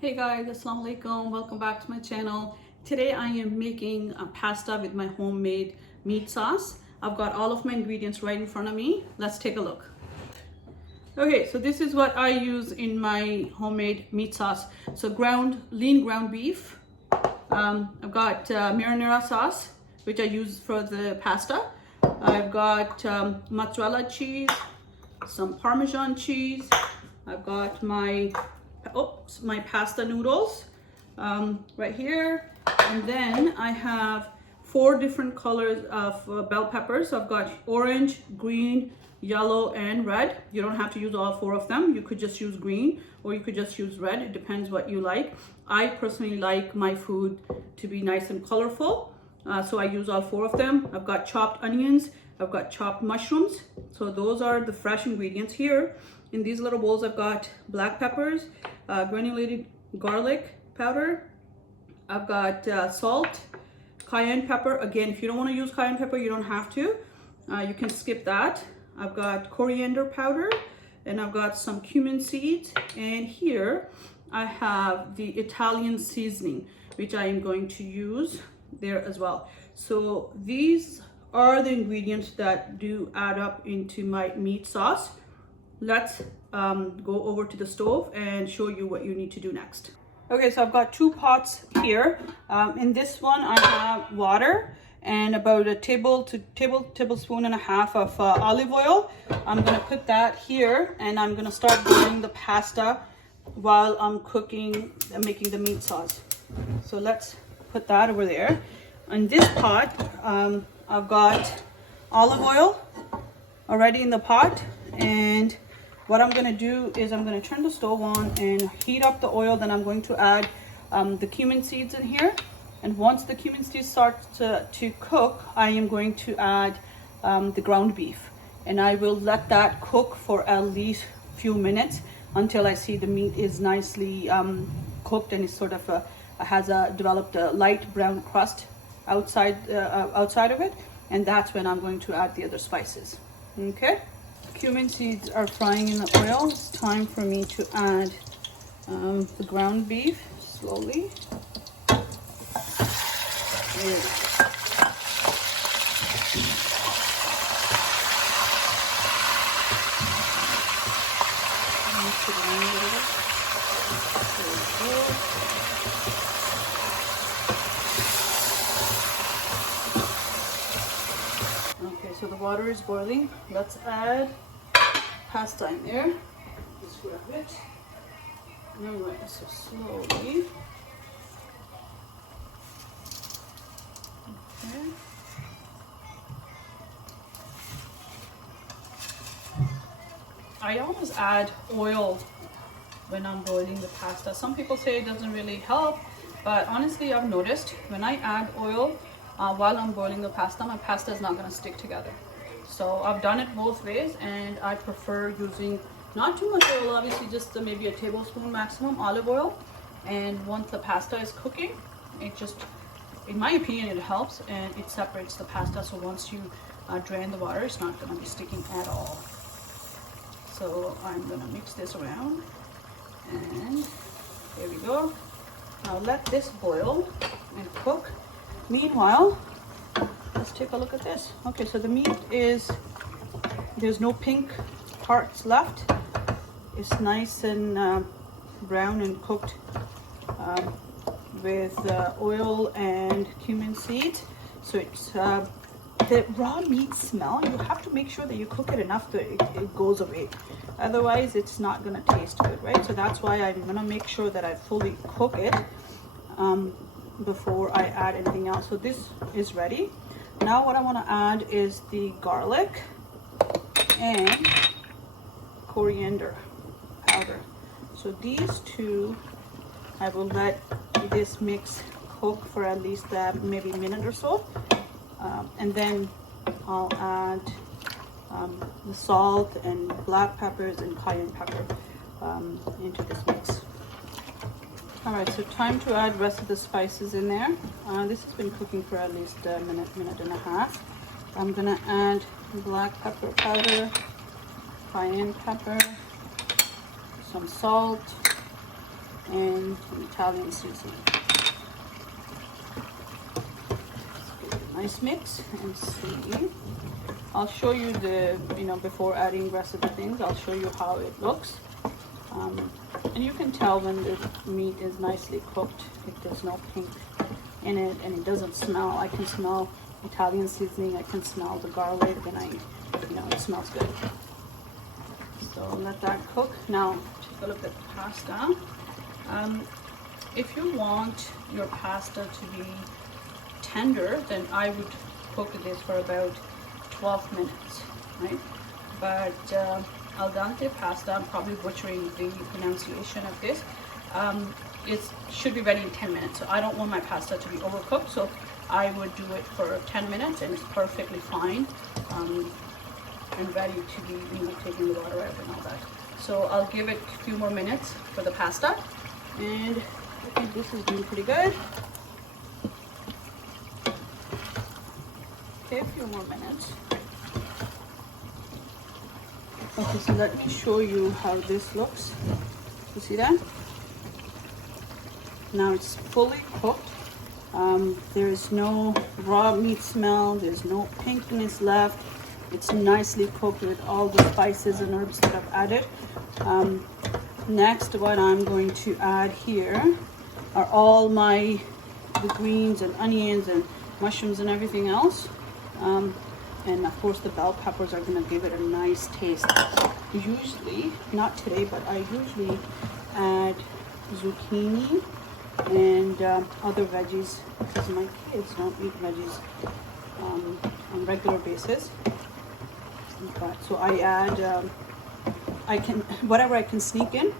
Hey guys, assalamu alaikum, welcome back to my channel. Today I am making a pasta with my homemade meat sauce. I've got all of my ingredients right in front of me. Let's take a look. Okay, so this is what I use in my homemade meat sauce. So lean ground beef. I've got marinara sauce, which I use for the pasta. I've got mozzarella cheese, some Parmesan cheese. I've got my pasta noodles right here, and then I have 4 different colors of bell peppers. So I've got orange, green, yellow, and red. You don't have to use all 4 of them. You could just use green or you could just use red. It depends what you like. I personally like my food to be nice and colorful, so I use all 4 of them. I've got chopped onions, I've got chopped mushrooms. So those are the fresh ingredients here. In these little bowls, I've got black peppers, granulated garlic powder. I've got salt, cayenne pepper. Again, if you don't want to use cayenne pepper, you don't have to. You can skip that. I've got coriander powder, and I've got some cumin seeds. And here I have the Italian seasoning, which I am going to use there as well. So these are the ingredients that do add up into my meat sauce. Let's go over to the stove and show you what you need to do next. Okay, so I've got 2 pots here. In this one, I have water and about a tablespoon and a half of olive oil. I'm gonna put that here, and I'm gonna start boiling the pasta while I'm making the meat sauce. So let's put that over there. In this pot, I've got olive oil already in the pot, and what I'm gonna do is I'm gonna turn the stove on and heat up the oil. Then I'm going to add the cumin seeds in here. And once the cumin seeds start to cook, I am going to add the ground beef. And I will let that cook for at least a few minutes until I see the meat is nicely cooked and it's sort of developed a light brown crust outside of it. And that's when I'm going to add the other spices. Okay? Cumin seeds are frying in the oil. It's time for me to add the ground beef slowly. Okay, so the water is boiling. Let's add pasta in there. Just grab it. Alright, so slowly. Okay. I always add oil when I'm boiling the pasta. Some people say it doesn't really help, but honestly, I've noticed when I add oil while I'm boiling the pasta, my pasta is not going to stick together. So I've done it both ways, and I prefer using not too much oil, obviously just maybe a tablespoon maximum olive oil. And once the pasta is cooking, it just, in my opinion, it helps and it separates the pasta. So once you drain the water, it's not going to be sticking at all. So I'm going to mix this around, and there we go. Now let this boil and cook. Meanwhile, let's take a look at this. Okay, so the meat there's no pink parts left. It's nice and brown and cooked with oil and cumin seeds. So it's the raw meat smell. You have to make sure that you cook it enough that it goes away. Otherwise, it's not gonna taste good, right? So that's why I'm gonna make sure that I fully cook it before I add anything else. So this is ready. Now what I want to add is the garlic and coriander powder. So these 2, I will let this mix cook for at least maybe a minute or so, and then I'll add the salt and black peppers and cayenne pepper into this mix. Alright, so time to add the rest of the spices in there. This has been cooking for at least a minute and a half. I'm gonna add black pepper powder, cayenne pepper, some salt, and some Italian seasoning. Nice mix and see. I'll show you the, before adding rest of the things, I'll show you how it looks. And you can tell when the meat is nicely cooked, if there's no pink in it and it doesn't smell. I can smell Italian seasoning, I can smell the garlic, and it smells good. So let that cook. Now take a look at the pasta. If you want your pasta to be tender, then I would cook this for about 12 minutes, right? But al dente pasta, I'm probably butchering the pronunciation of this. It should be ready in 10 minutes. So I don't want my pasta to be overcooked, so I would do it for 10 minutes and it's perfectly fine and ready to be, taking the water out and all that. So I'll give it a few more minutes for the pasta, and I think this is doing pretty good. Okay, a few more minutes. Okay, so let me show you how this looks. You see that? Now it's fully cooked. There's no raw meat smell. There's no pinkiness left. It's nicely cooked with all the spices and herbs that I've added. Next, what I'm going to add here are all the greens and onions and mushrooms and everything else. And of course the bell peppers are going to give it a nice taste. Usually, not today, but I usually add zucchini and other veggies because my kids don't eat veggies on a regular basis. But so I add, whatever I can sneak in,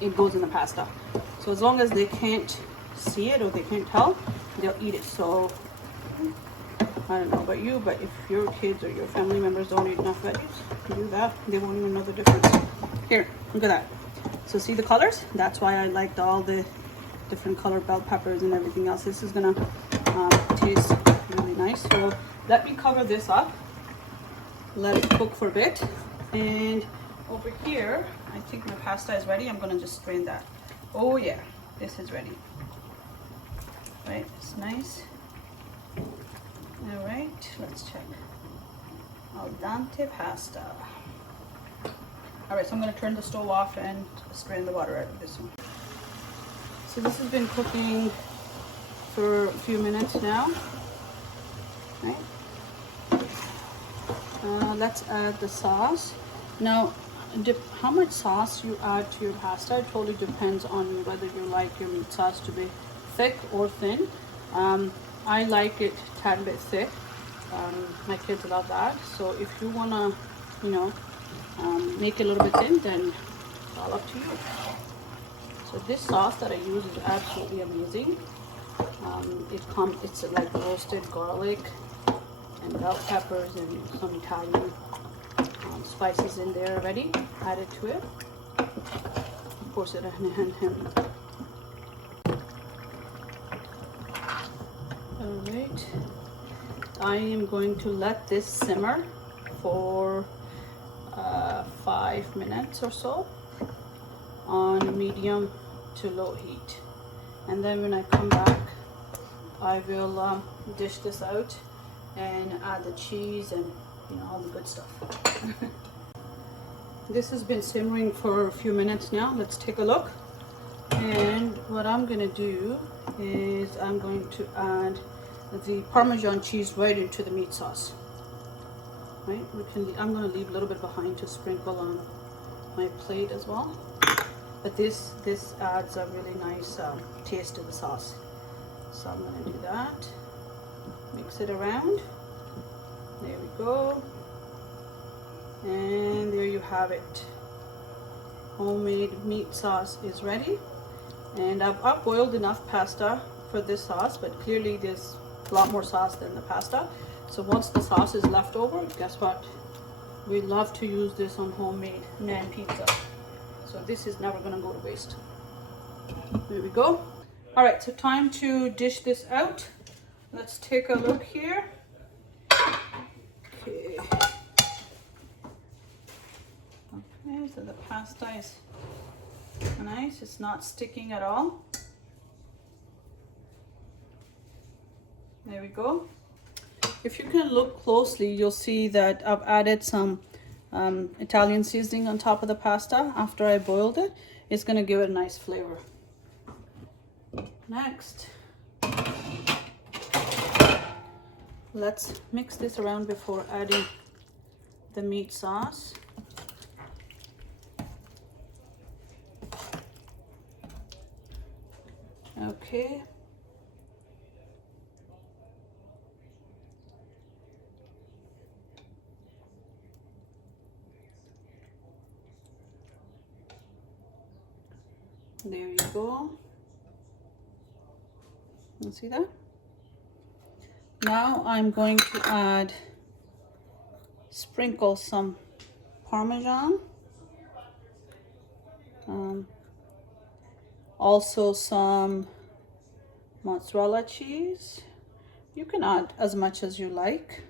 it goes in the pasta. So as long as they can't see it or they can't tell, they'll eat it. So I don't know about you, but if your kids or your family members don't eat enough veggies, do that. They won't even know the difference. Here, look at that. So see the colors? That's why I liked all the different colored bell peppers and everything else. This is gonna taste really nice. So let me cover this up, let it cook for a bit. And over here, I think my pasta is ready. I'm gonna just strain that. Oh yeah, this is ready. Right, it's nice. All right, let's check. Al dente pasta. All right, so I'm gonna turn the stove off and strain the water out of this one. So this has been cooking for a few minutes now. Right. Let's add the sauce. Now, how much sauce you add to your pasta, it totally depends on whether you like your meat sauce to be thick or thin. I like it a tad bit thick. My kids love that. So if you wanna, make it a little bit thin, then it's all up to you. So this sauce that I use is absolutely amazing. It's like roasted garlic and bell peppers and some Italian spices in there already added to it. Of course, it Alright, I am going to let this simmer for 5 minutes or so on medium to low heat, and then when I come back I will dish this out and add the cheese and all the good stuff. This has been simmering for a few minutes now. Let's take a look. And what I'm gonna do is I'm going to add the Parmesan cheese right into the meat sauce. Right? I'm gonna leave a little bit behind to sprinkle on my plate as well. But this adds a really nice taste to the sauce. So I'm gonna do that. Mix it around. There we go. And there you have it. Homemade meat sauce is ready. And I've boiled enough pasta for this sauce, but clearly there's a lot more sauce than the pasta. So once the sauce is left over, guess what? We love to use this on homemade naan pizza. So this is never gonna go to waste. There we go. All right, so time to dish this out. Let's take a look here. Okay. Okay, so the pasta is Nice, it's not sticking at all. There we go. If you can look closely, you'll see that I've added some Italian seasoning on top of the pasta after I boiled it. It's going to give it a nice flavor. Next, let's mix this around before adding the meat sauce. Okay. There you go. You see that? Now I'm going to sprinkle some Parmesan. Also some mozzarella cheese. You can add as much as you like.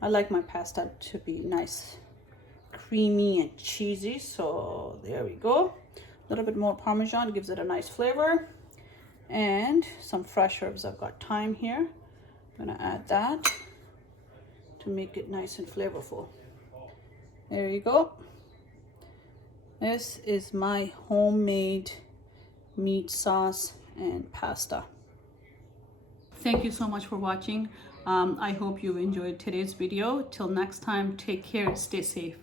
I like my pasta to be nice, creamy and cheesy, so there we go. A little bit more Parmesan gives it a nice flavor. And some fresh herbs. I've got thyme here. I'm gonna add that to make it nice and flavorful. There you go. This is my homemade meat sauce and pasta. Thank you so much for watching. I hope you enjoyed today's video. Till next time, take care, stay safe.